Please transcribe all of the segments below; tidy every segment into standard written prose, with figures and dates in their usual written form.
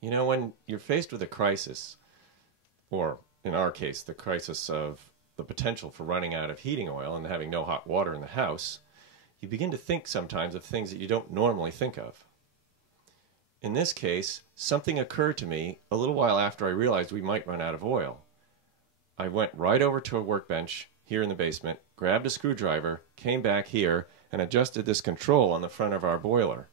You know, when you're faced with a crisis, or in our case, the crisis of the potential for running out of heating oil and having no hot water in the house, you begin to think sometimes of things that you don't normally think of. In this case, something occurred to me a little while after I realized we might run out of oil. I went right over to a workbench here in the basement, grabbed a screwdriver, came back here, and adjusted this control on the front of our boiler.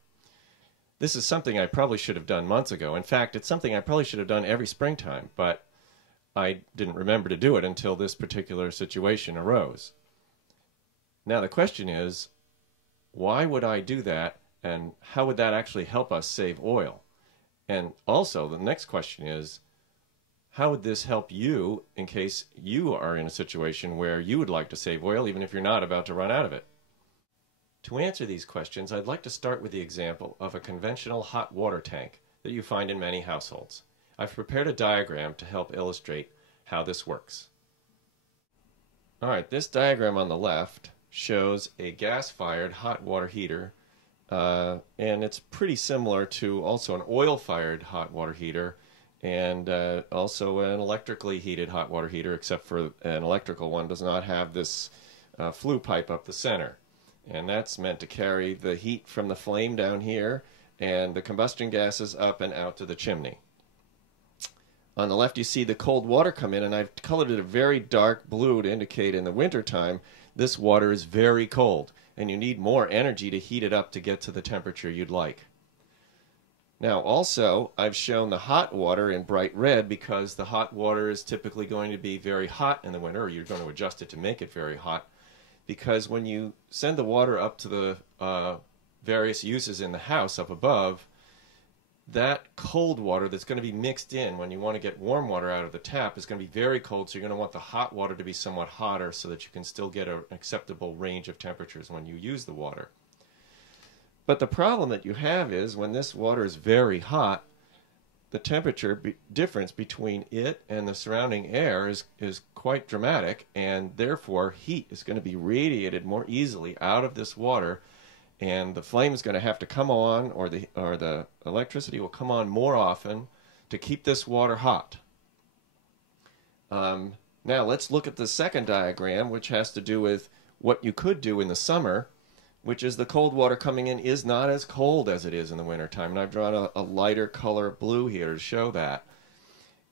This is something I probably should have done months ago. In fact, it's something I probably should have done every springtime, but I didn't remember to do it until this particular situation arose. Now the question is, why would I do that, and how would that actually help us save oil? And also, the next question is, how would this help you in case you are in a situation where you would like to save oil, even if you're not about to run out of it? To answer these questions, I'd like to start with the example of a conventional hot water tank that you find in many households. I've prepared a diagram to help illustrate how this works. Alright, this diagram on the left shows a gas-fired hot water heater, and it's pretty similar to also an oil-fired hot water heater and also an electrically heated hot water heater, except for an electrical one does not have this flue pipe up the center. And that's meant to carry the heat from the flame down here and the combustion gases up and out to the chimney. On the left you see the cold water come in, and I've colored it a very dark blue to indicate in the wintertime this water is very cold and you need more energy to heat it up to get to the temperature you'd like. Now also I've shown the hot water in bright red because the hot water is typically going to be very hot in the winter, or you're going to adjust it to make it very hot. Because when you send the water up to the various uses in the house up above, that cold water that's going to be mixed in when you want to get warm water out of the tap is going to be very cold, so you're going to want the hot water to be somewhat hotter so that you can still get an acceptable range of temperatures when you use the water. But the problem that you have is when this water is very hot, the temperature difference between it and the surrounding air is quite dramatic, and therefore heat is going to be radiated more easily out of this water, and the flame is going to have to come on, or the electricity will come on more often to keep this water hot. Now let's look at the second diagram, which has to do with what you could do in the summer, which is the cold water coming in is not as cold as it is in the wintertime. And I've drawn a lighter color blue here to show that.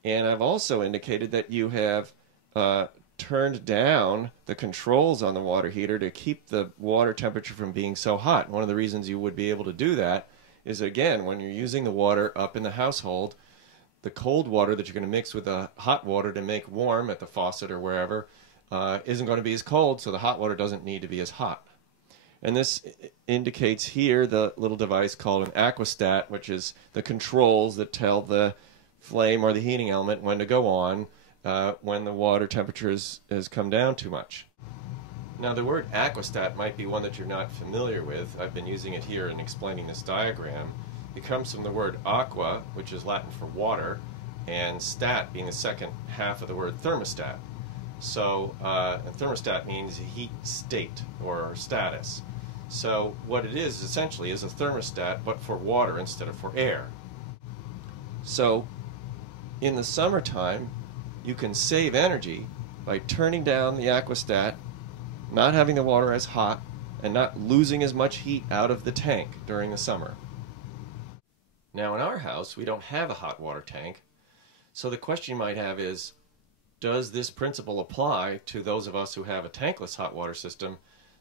And I've also indicated that you have turned down the controls on the water heater to keep the water temperature from being so hot. One of the reasons you would be able to do that is, again, when you're using the water up in the household, the cold water that you're going to mix with the hot water to make warm at the faucet or wherever isn't going to be as cold, so the hot water doesn't need to be as hot. And this indicates here the little device called an aquastat, which is the controls that tell the flame or the heating element when to go on when the water temperature has come down too much. Now the word aquastat might be one that you're not familiar with. I've been using it here in explaining this diagram. It comes from the word aqua, which is Latin for water, and stat being the second half of the word thermostat. So a thermostat means heat state or status. So what it is essentially is a thermostat, but for water instead of for air. So in the summertime, you can save energy by turning down the aquastat, not having the water as hot, and not losing as much heat out of the tank during the summer. Now in our house, we don't have a hot water tank, so the question you might have is, does this principle apply to those of us who have a tankless hot water system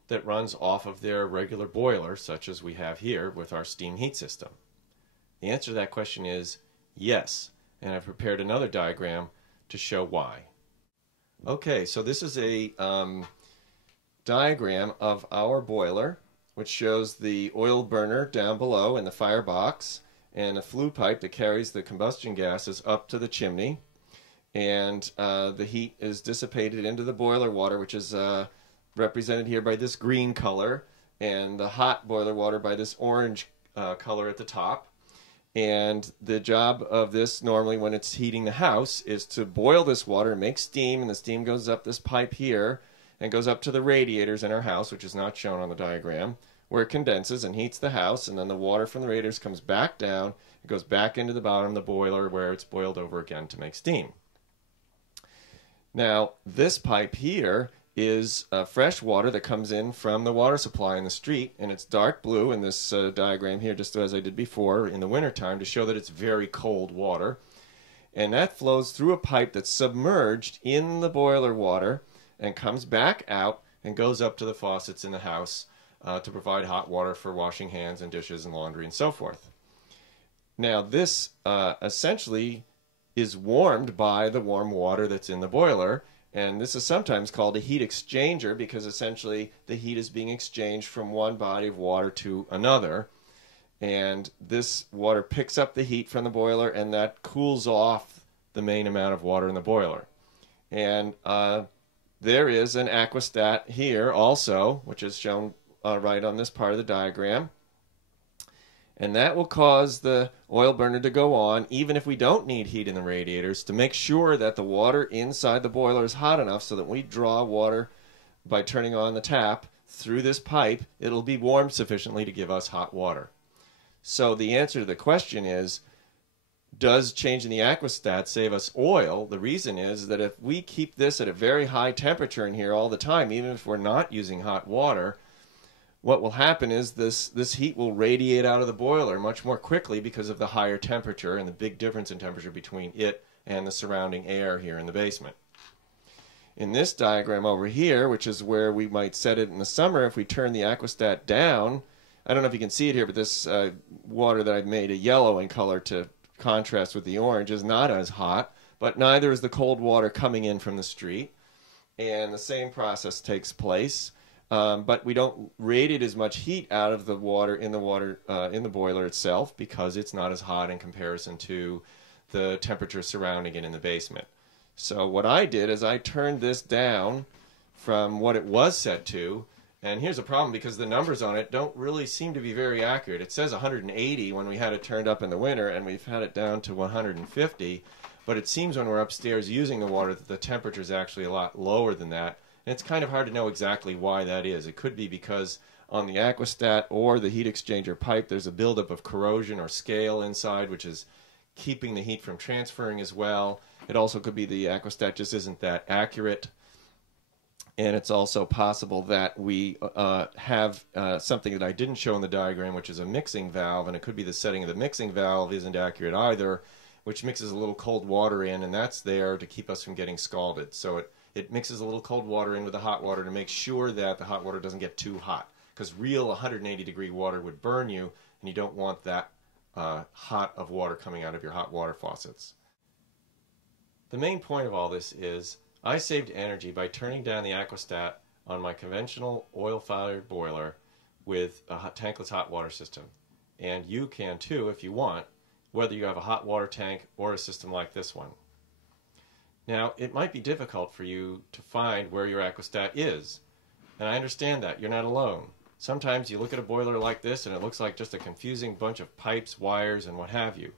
that runs off of their regular boiler, such as we have here with our steam heat system? The answer to that question is yes, and I've prepared another diagram to show why. Okay, so this is a diagram of our boiler, which shows the oil burner down below in the firebox and a flue pipe that carries the combustion gases up to the chimney. And the heat is dissipated into the boiler water, which is represented here by this green color, and the hot boiler water by this orange color at the top. And the job of this, normally when it's heating the house, is to boil this water, make steam, and the steam goes up this pipe here and goes up to the radiators in our house, which is not shown on the diagram, where it condenses and heats the house, and then the water from the radiators comes back down It goes back into the bottom of the boiler where it's boiled over again to make steam. Now, this pipe here is fresh water that comes in from the water supply in the street, and it's dark blue in this diagram here, just as I did before in the wintertime, to show that it's very cold water. And that flows through a pipe that's submerged in the boiler water and comes back out and goes up to the faucets in the house to provide hot water for washing hands and dishes and laundry and so forth. Now, this essentially is warmed by the warm water that's in the boiler, and this is sometimes called a heat exchanger because essentially the heat is being exchanged from one body of water to another, and this water picks up the heat from the boiler and that cools off the main amount of water in the boiler. And there is an aquastat here also, which is shown right on this part of the diagram. And that will cause the oil burner to go on, even if we don't need heat in the radiators, to make sure that the water inside the boiler is hot enough so that when we draw water by turning on the tap through this pipe, it'll be warm sufficiently to give us hot water. So the answer to the question is, does changing the aquastat save us oil? The reason is that if we keep this at a very high temperature in here all the time, even if we're not using hot water, what will happen is this heat will radiate out of the boiler much more quickly because of the higher temperature and the big difference in temperature between it and the surrounding air here in the basement. In this diagram over here, which is where we might set it in the summer, if we turn the aquastat down, I don't know if you can see it here, but this water that I've made a yellow in color to contrast with the orange is not as hot, but neither is the cold water coming in from the street, and the same process takes place. But we don't radiate as much heat out of the water in the boiler itself because it's not as hot in comparison to the temperature surrounding it in the basement. So what I did is I turned this down from what it was set to, and here's a problem because the numbers on it don't really seem to be very accurate. It says 180 when we had it turned up in the winter, and we've had it down to 150, but it seems when we're upstairs using the water that the temperature is actually a lot lower than that. And it's kind of hard to know exactly why that is. It could be because on the aquastat or the heat exchanger pipe there's a buildup of corrosion or scale inside, which is keeping the heat from transferring as well. It also could be the aquastat just isn't that accurate. And it's also possible that we have something that I didn't show in the diagram, which is a mixing valve, and it could be the setting of the mixing valve isn't accurate either, which mixes a little cold water in, and that's there to keep us from getting scalded. So it mixes a little cold water in with the hot water to make sure that the hot water doesn't get too hot, because real 180-degree water would burn you, and you don't want that hot of water coming out of your hot water faucets. The main point of all this is I saved energy by turning down the aquastat on my conventional oil-fired boiler with a tankless hot water system. And you can too if you want, whether you have a hot water tank or a system like this one. Now, it might be difficult for you to find where your aquastat is, and I understand that. You're not alone. Sometimes you look at a boiler like this and it looks like just a confusing bunch of pipes, wires, and what have you.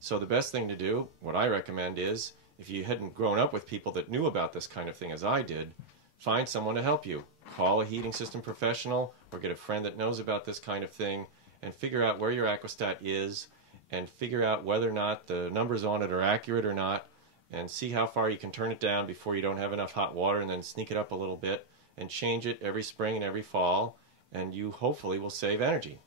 So the best thing to do, what I recommend is, if you hadn't grown up with people that knew about this kind of thing as I did, find someone to help you. Call a heating system professional or get a friend that knows about this kind of thing and figure out where your aquastat is and figure out whether or not the numbers on it are accurate or not, and see how far you can turn it down before you don't have enough hot water, and then sneak it up a little bit and change it every spring and every fall, and you hopefully will save energy.